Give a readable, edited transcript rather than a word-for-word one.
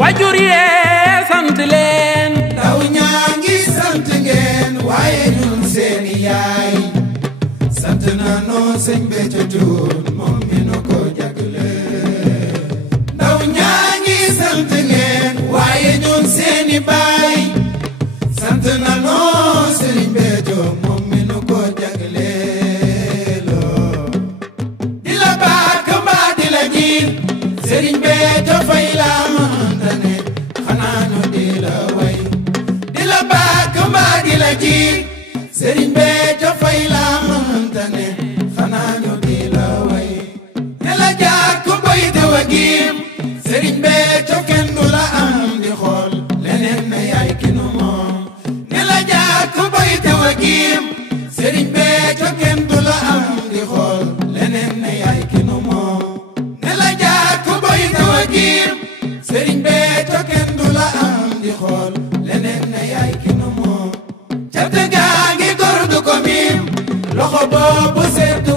wajur yee sant leen ndaw ñaa ngi sant ngeen waaye ñun seeni yaay sant nañu sëñ Béthio Thioune moom mi nu ko jagle ndaw ñaa ngi sant ngeen waaye ñun seeni baay sant nañu sëñ Béthio moom mi nu ko jagle di la baak mbaa di la jiin sëriñ Béthio Faye la mënta ne xanaa ñu di la way di la baak mbaa di la jiin sëriñ Béthio Faye la mënta ne xanaa ñu di la way ne la jaak boy te wagiim sëriñ Béthio kenn du la am di xool leneen ne yaay ki nu moom ne la jaak boy te wagiim sëriñ Béthio kenn du la am di xool leneen ne yaay ki nu moom ne la jaak boy te wagiim sëriñ Béthio kenn du la am di xool leneen ne yaay ki nu moom cant gaa ngi góor du ko miim loxo boobu seetu